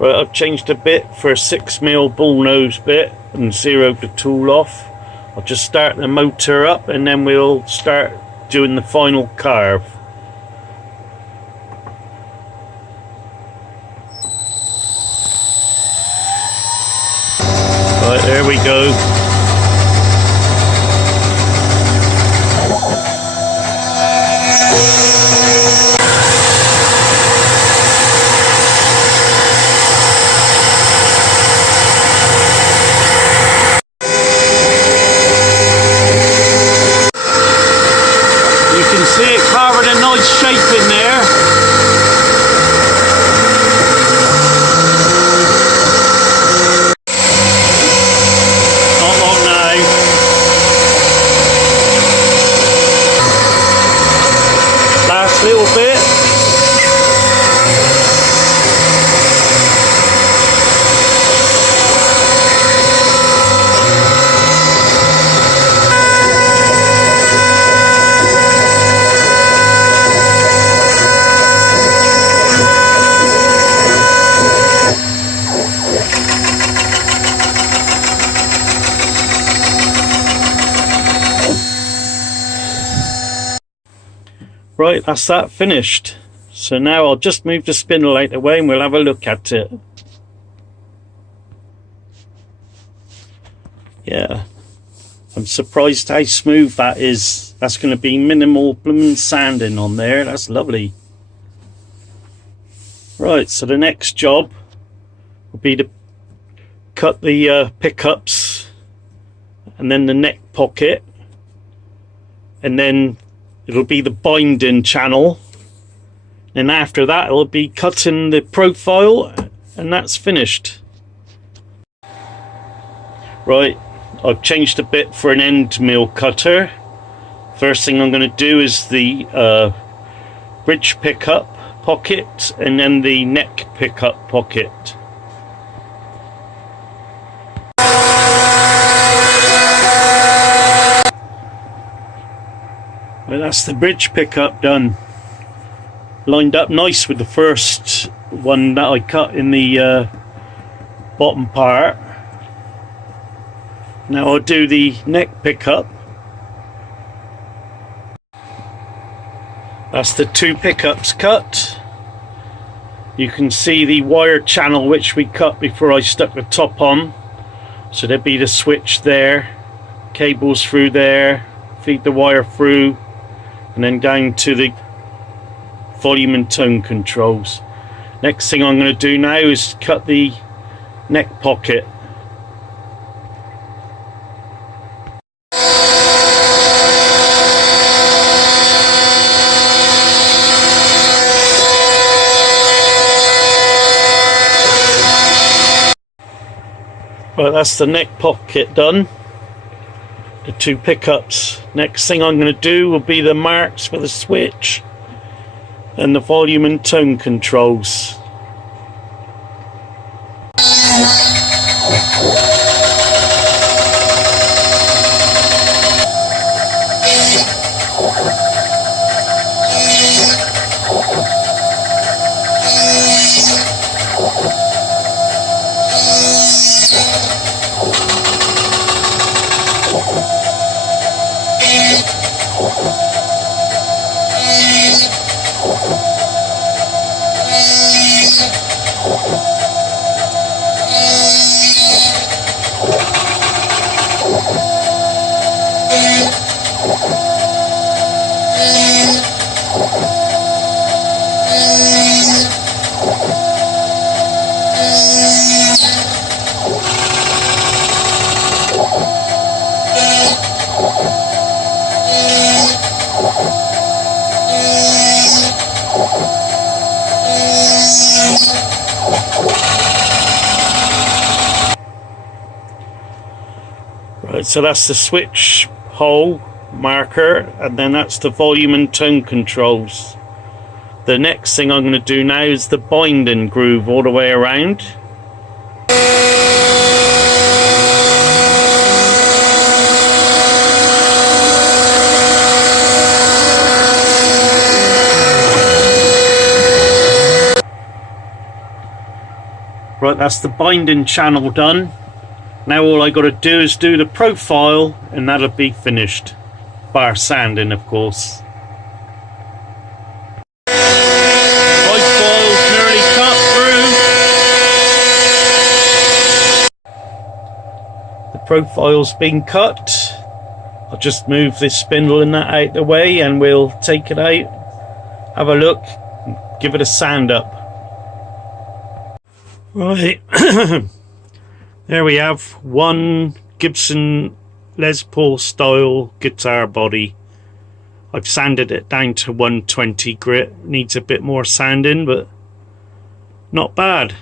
Right, I've changed a bit for a 6mm ball nose bit and zeroed the tool off. I'll just start the motor up and then we'll start doing the final carve. Right, there we go. You can see it carving a nice shape in there. Not long now. Last little bit. Right, that's that finished. So now I'll just move the spindle out of the way and we'll have a look at it. Yeah, I'm surprised how smooth that is. That's going to be minimal blooming sanding on there. That's lovely. Right, so the next job will be to cut the pickups and then the neck pocket, and then it'll be the binding channel, and after that it'll be cutting the profile, and that's finished. Right, I've changed a bit for an end mill cutter. First thing I'm going to do is the bridge pickup pocket and then the neck pickup pocket. Well, that's the bridge pickup done. Lined up nice with the first one that I cut in the bottom part. Now I'll do the neck pickup. That's the two pickups cut. You can see the wire channel which we cut before I stuck the top on. So there'll be the switch there, cables through there, feed the wire through, and then down to the volume and tone controls. Next thing I'm going to do now is cut the neck pocket. Right, that's the neck pocket done. The two pickups. Next thing I'm going to do will be the marks for the switch and the volume and tone controls. Right, so that's the switch hole marker, and then that's the volume and tone controls. The next thing I'm going to do now is the binding groove all the way around. Right, that's the binding channel done. Now all I got to do is do the profile and that'll be finished. Bar sanding, of course. Profile's nearly cut through. The profile's been cut. I'll just move this spindle and that out the way and we'll take it out, have a look, give it a sand up. Right, there we have one Gibson Les Paul style guitar body. I've sanded it down to 120 grit, needs a bit more sanding, but not bad.